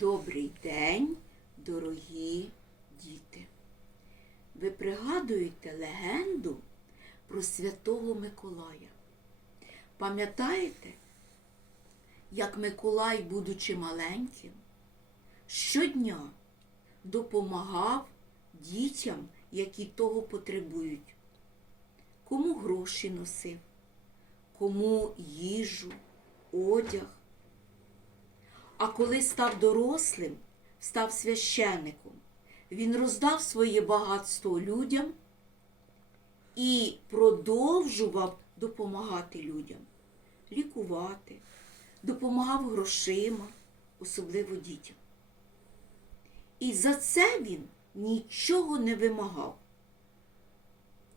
Добрий день, дорогі діти. Ви пригадуєте легенду про святого Миколая? Пам'ятаєте, як Миколай, будучи маленьким, щодня допомагав дітям, які того потребують? Кому гроші носив, кому їжу, одяг. А коли став дорослим, став священником, він роздав своє багатство людям і продовжував допомагати людям, лікувати, допомагав грошима, особливо дітям. І за це він нічого не вимагав,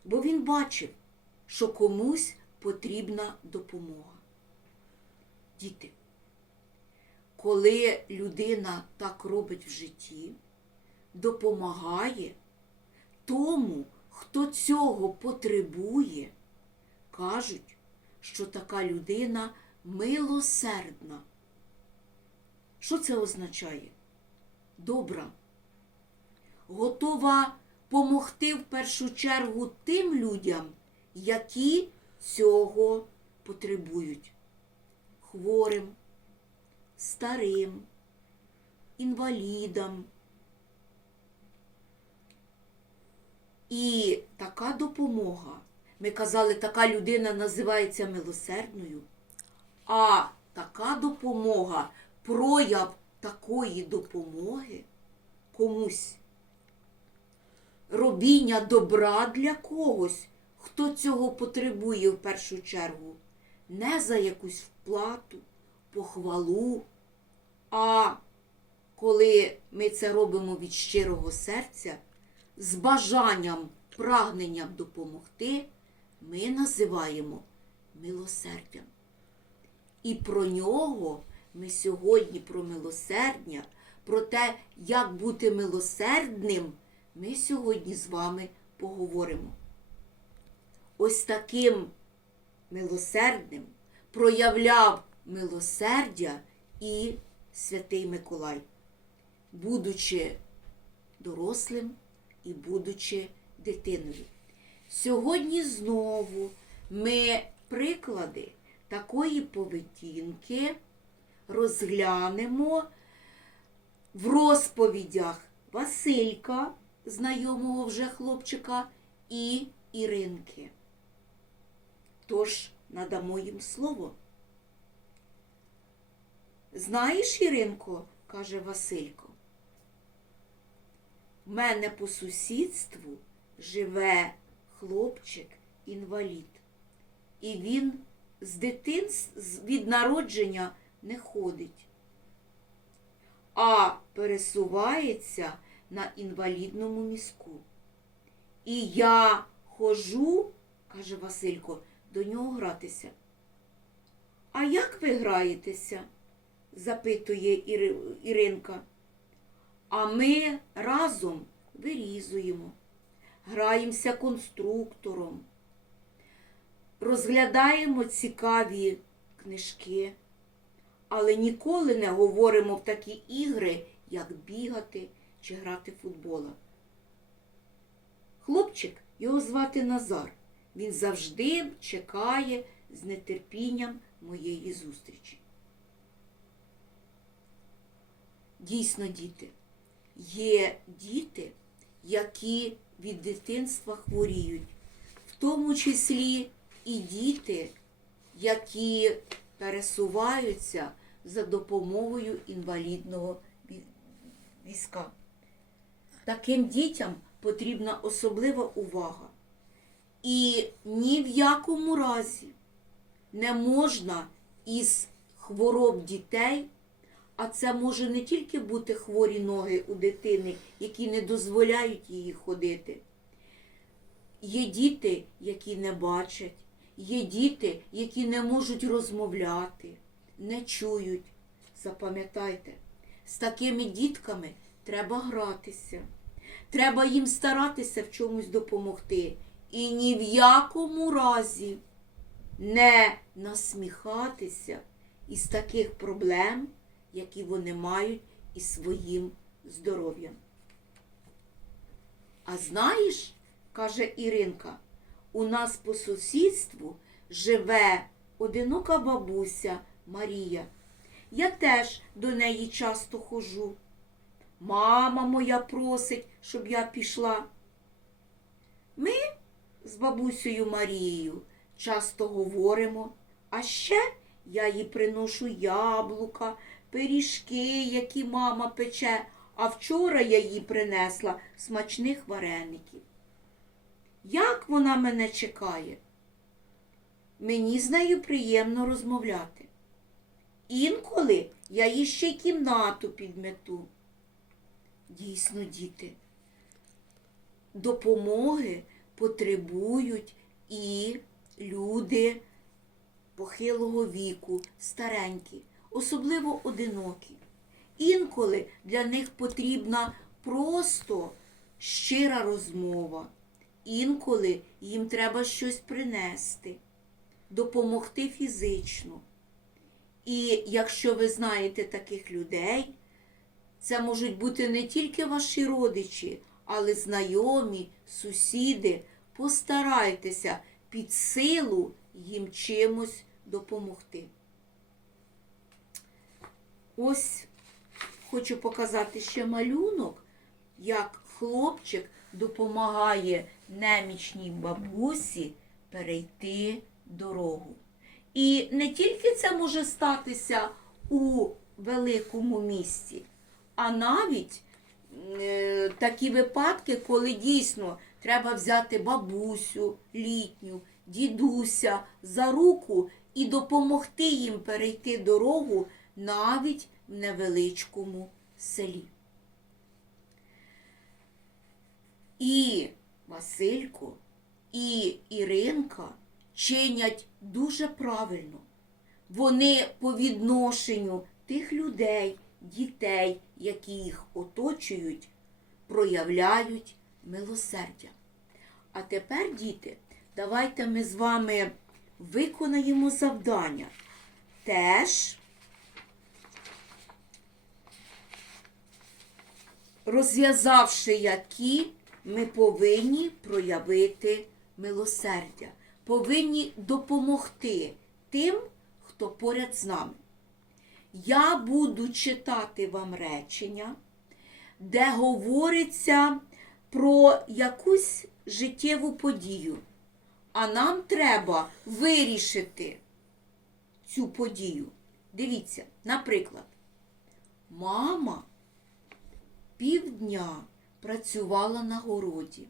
бо він бачив, що комусь потрібна допомога. Діти, коли людина так робить в житті, допомагає тому, хто цього потребує, кажуть, що така людина милосердна. Що це означає? Добра. Готова помогти в першу чергу тим людям, які цього потребують. Хворим, старим, інвалідам. І така допомога, ми казали, така людина називається милосердною, а така допомога, прояв такої допомоги комусь, робіння добра для когось, хто цього потребує в першу чергу, не за якусь вплату, похвалу, а коли ми це робимо від щирого серця, з бажанням, прагненням допомогти, ми називаємо милосердям. І про нього ми сьогодні, про милосердя, про те, як бути милосердним, ми сьогодні з вами поговоримо. Ось таким милосердним проявляв милосердя і святий Миколай, будучи дорослим і будучи дитиною. Сьогодні знову ми приклади такої поведінки розглянемо в розповідях Василька, знайомого вже хлопчика, і Іринки. Тож надамо їм слово. Знаєш, Іринко, каже Василько, в мене по сусідству живе хлопчик інвалід. І він з дитинства від народження не ходить, а пересувається на інвалідному мізку. І я хожу, каже Василько, до нього гратися. А як ви граєтеся? Запитує Іри- Іринка. А ми разом вирізуємо, граємося конструктором, розглядаємо цікаві книжки, але ніколи не говоримо в такі ігри, як бігати чи грати в футбола. Хлопчик, його звати Назар. Він завжди чекає з нетерпінням моєї зустрічі. Дійсно, діти, є діти, які від дитинства хворіють, в тому числі і діти, які пересуваються за допомогою інвалідного ві- візка. Таким дітям потрібна особлива увага. І ні в якому разі не можна із хвороб дітей, а це може не тільки бути хворі ноги у дитини, які не дозволяють їй ходити. Є діти, які не бачать, є діти, які не можуть розмовляти, не чують. Запам'ятайте, з такими дітками треба гратися. Треба їм старатися в чомусь допомогти. І ні в якому разі не насміхатися із таких проблем, які вони мають і своїм здоров'ям. А знаєш, каже Іринка, у нас по сусідству живе одинока бабуся Марія. Я теж до неї часто хожу. Мама моя просить, щоб я пішла. Ми з бабусею Марією часто говоримо, а ще я їй приношу яблука, пиріжки, які мама пече, а вчора я їй принесла смачних вареників. Як вона мене чекає? Мені з нею приємно розмовляти. Інколи я їй ще й кімнату підмету. Дійсно, діти, допомоги потребують і люди похилого віку, старенькі, особливо одинокі. Інколи для них потрібна просто щира розмова. Інколи їм треба щось принести, допомогти фізично. І якщо ви знаєте таких людей, це можуть бути не тільки ваші родичі, але знайомі, сусіди. Постарайтеся під силу їм чимось допомогти. Ось хочу показати ще малюнок, як хлопчик допомагає немічній бабусі перейти дорогу. І не тільки це може статися у великому місті, а навіть е, такі випадки, коли дійсно треба взяти бабусю літню, дідуся за руку і допомогти їм перейти дорогу навіть в невеличкому селі. І Василько, і Іринка чинять дуже правильно. Вони по відношенню тих людей, дітей, які їх оточують, проявляють милосердя. А тепер, діти, давайте ми з вами виконаємо завдання. Теж розв'язавши які, ми повинні проявити милосердя, повинні допомогти тим, хто поряд з нами. Я буду читати вам речення, де говориться про якусь життєву подію, а нам треба вирішити цю подію. Дивіться, наприклад, мама півдня працювала на городі.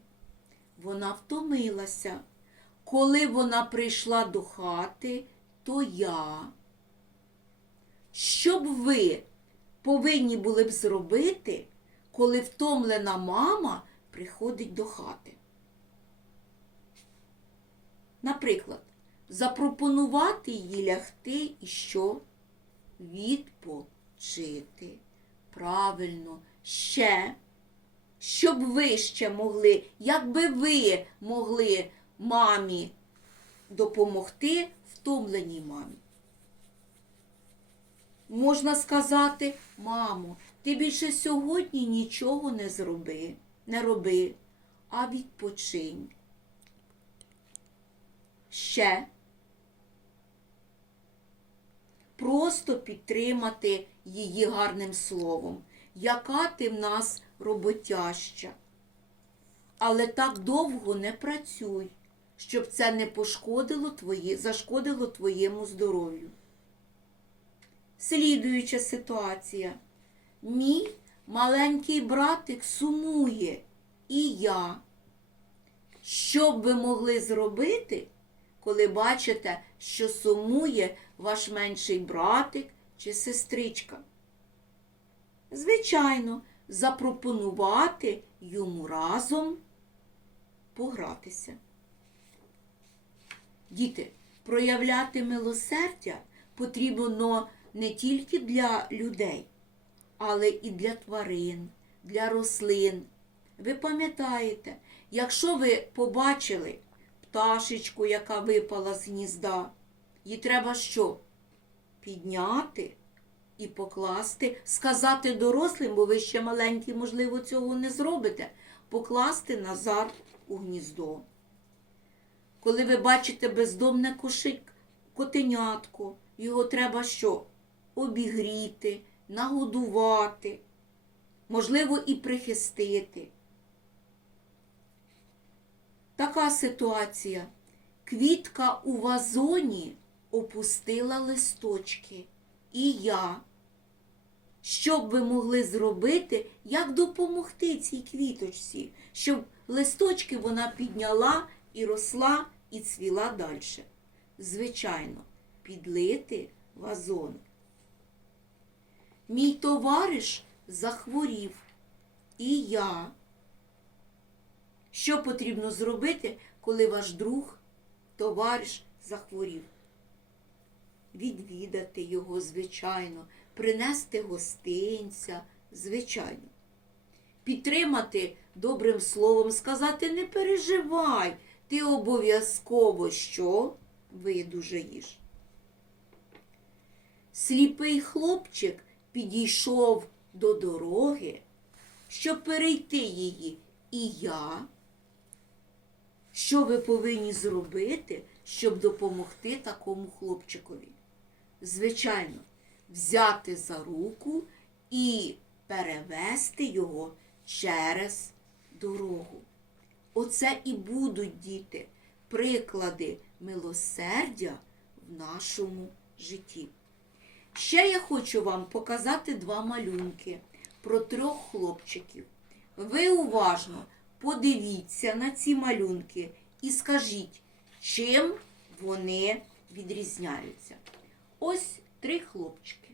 Вона втомилася. Коли вона прийшла до хати, то я. Що б ви повинні були б зробити, коли втомлена мама приходить до хати? Наприклад, запропонувати їй лягти і що? Відпочити. Правильно, ще. Щоб ви ще могли, як би ви могли мамі допомогти втомленій мамі. Можна сказати, мамо, ти більше сьогодні нічого не зроби, не роби, а відпочинь. Ще просто підтримати її гарним словом, яка ти в нас роботяща. Але так довго не працюй, щоб це не пошкодило твої, зашкодило твоєму здоров'ю. Слідуюча ситуація. Мій маленький братик сумує, і я. Що б ви могли зробити, коли бачите, що сумує ваш менший братик чи сестричка? Звичайно, запропонувати йому разом погратися. Діти, проявляти милосердя потрібно не тільки для людей, але і для тварин, для рослин. Ви пам'ятаєте, якщо ви побачили пташечку, яка випала з гнізда, їй треба що? Підняти, і покласти, сказати дорослим, бо ви ще маленькі, можливо, цього не зробите, покласти назад у гніздо. Коли ви бачите бездомне кошик, котенятко, його треба що? Обігріти, нагодувати, можливо, і прихистити. Така ситуація. Квітка у вазоні опустила листочки. І я. Що б ви могли зробити, як допомогти цій квіточці, щоб листочки вона підняла і росла і цвіла далі? Звичайно, підлити вазон. Мій товариш захворів, і я. Що потрібно зробити, коли ваш друг, товариш захворів? Відвідати його, звичайно, принести гостинця, звичайно. Підтримати добрим словом, сказати не переживай, ти обов'язково що видужаєш. Сліпий хлопчик підійшов до дороги, щоб перейти її, і я. Що ви повинні зробити, щоб допомогти такому хлопчикові? Звичайно, взяти за руку і перевести його через дорогу. Оце і будуть діти, приклади милосердя в нашому житті. Ще я хочу вам показати два малюнки про трьох хлопчиків. Ви уважно подивіться на ці малюнки і скажіть, чим вони відрізняються. Ось три хлопчики.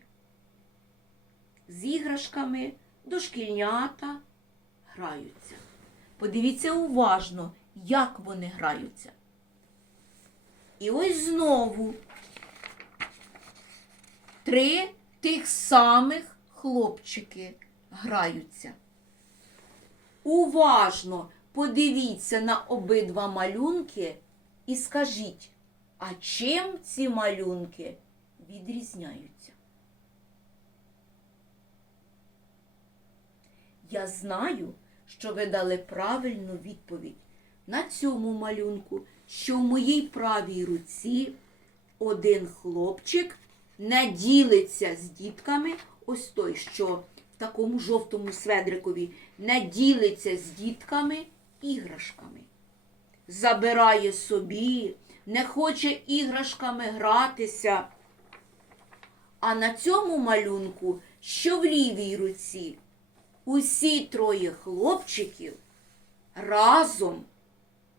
З іграшками дошкільнята граються. Подивіться уважно, як вони граються. І ось знову три тих самих хлопчики граються. Уважно подивіться на обидва малюнки і скажіть, а чим ці малюнки відрізняються? Я знаю, що ви дали правильну відповідь на цьому малюнку, що в моїй правій руці один хлопчик не ділиться з дітками, ось той, що такому жовтому сведрикові, не ділиться з дітками іграшками. Забирає собі, не хоче іграшками гратися. А на цьому малюнку, що в лівій руці, усі троє хлопчиків разом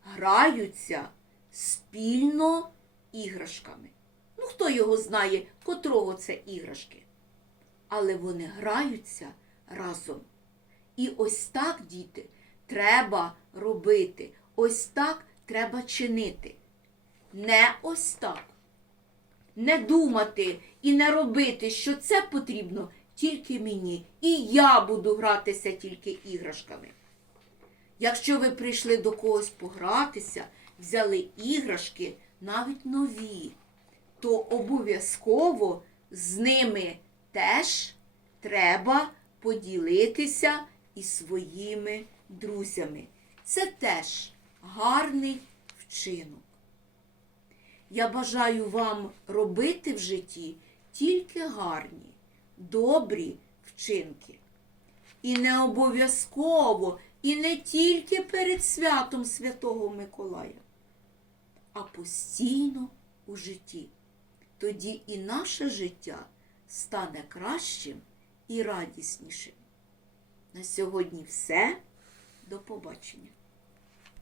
граються спільно іграшками. Ну, хто його знає, котрого це іграшки. Але вони граються разом. І ось так, діти, треба робити. Ось так треба чинити. Не ось так. Не думати і не робити, що це потрібно тільки мені. І я буду гратися тільки іграшками. Якщо ви прийшли до когось погратися, взяли іграшки, навіть нові, то обов'язково з ними теж треба поділитися і своїми друзями. Це теж гарний вчинок. Я бажаю вам робити в житті тільки гарні, добрі вчинки. І не обов'язково, і не тільки перед святом Святого Миколая, а постійно у житті. Тоді і наше життя стане кращим і радіснішим. На сьогодні все. До побачення.